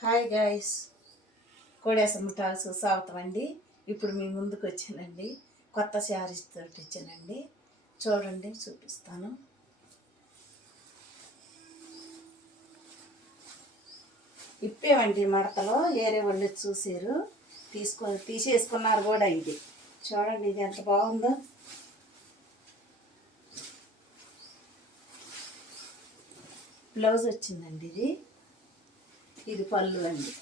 Hi guys, కోడేశమ్మ talks స్వాగతం అండి. ఇప్పుడు మీ ముందుకు వచ్చానండి, కొత్త శారీస్ తోటి వచ్చానండి. చూడండి, చూపిస్తాను. ఇప్పేవండి మడతలో, ఏరే వాళ్ళు చూసారు, తీసేసుకున్నారు కూడా. ఇది చూడండి, ఇది ఎంత బాగుందో. బ్లౌజ్ వచ్చిందండి. ఇది పళ్ళు అండి.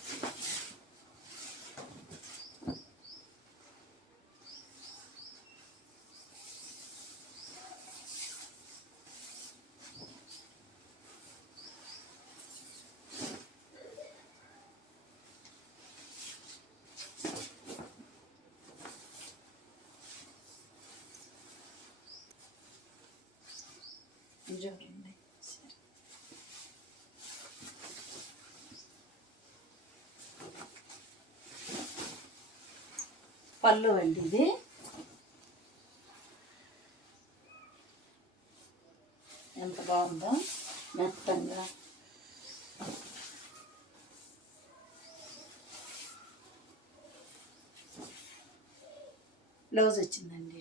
చూడండి, పళ్ళు అండి. ఇది ఎంత బాగుందో, మెత్తంగా. బ్లౌజ్ వచ్చిందండి.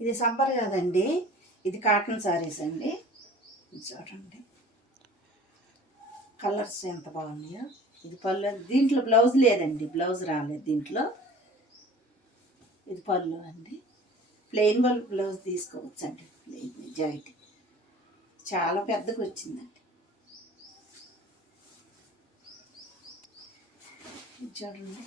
ఇది సబ్బర్ కాదండి, ఇది కాటన్ సారీస్ అండి. చూడండి, కలర్స్ ఎంత బాగున్నాయో. ఇది పళ్ళు. దీంట్లో బ్లౌజ్ లేదండి, బ్లౌజ్ రాలేదు దీంట్లో. ఇది పళ్ళు అండి. ప్లెయిన్ బ్లౌజ్ తీసుకోవచ్చు అండి. ప్లెయిన్ జాయిట్ చాలా పెద్దగా వచ్చిందండి. చూడండి,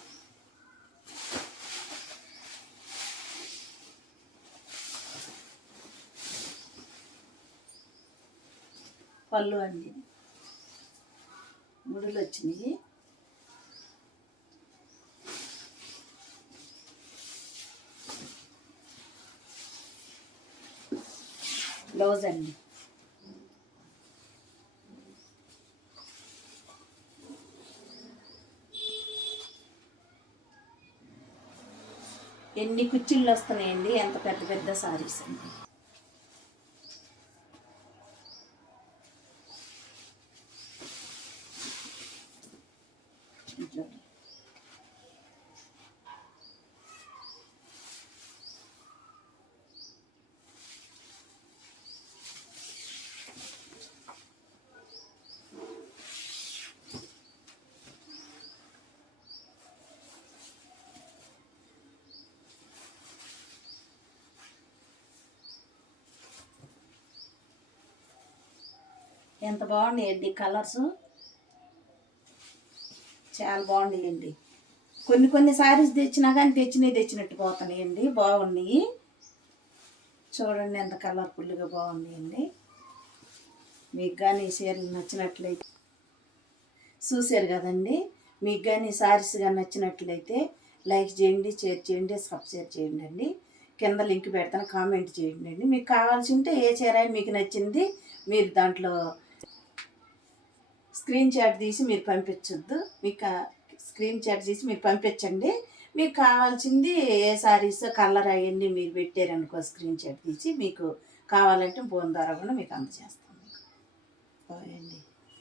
పళ్ళు అండి. ముడులు వచ్చినాయి. బ్లౌజ్ అండి. ఎన్ని కుచ్చిళ్ళు వస్తున్నాయండి, ఎంత పెద్ద పెద్ద సారీస్ అండి. ఎంత బాగున్నాయండి కలర్స్, చాలా బాగున్నాయండి. కొన్ని సారీస్ తెచ్చినా కానీ తెచ్చినట్టు పోతున్నాయండి. బాగున్నాయి. చూడండి, ఎంత కలర్ఫుల్గా బాగున్నాయండి. మీకు కానీ ఈ చీరలు నచ్చినట్లయితే చూసారు కదండి. మీకు కానీ సారీస్ కానీ నచ్చినట్లయితే లైక్ చేయండి, షేర్ చేయండి, సబ్స్క్రైబ్ చేయండి అండి. కింద లింక్ పెడతాను, కామెంట్ చేయండి అండి. మీకు కావాల్సి ఉంటే ఏ చీర మీకు నచ్చింది మీరు దాంట్లో స్క్రీన్ షాట్ తీసి మీరు పంపించొద్దు. మీకు స్క్రీన్ షాట్ తీసి మీరు పంపించండి. మీకు కావాల్సింది ఏ సారీస్ కలర్ అవన్నీ మీరు పెట్టారనుకో, స్క్రీన్ షాట్ తీసి మీకు కావాలంటే ఫోన్ ద్వారా కూడా మీకు అందజేస్తాం. బాయ్ అండి.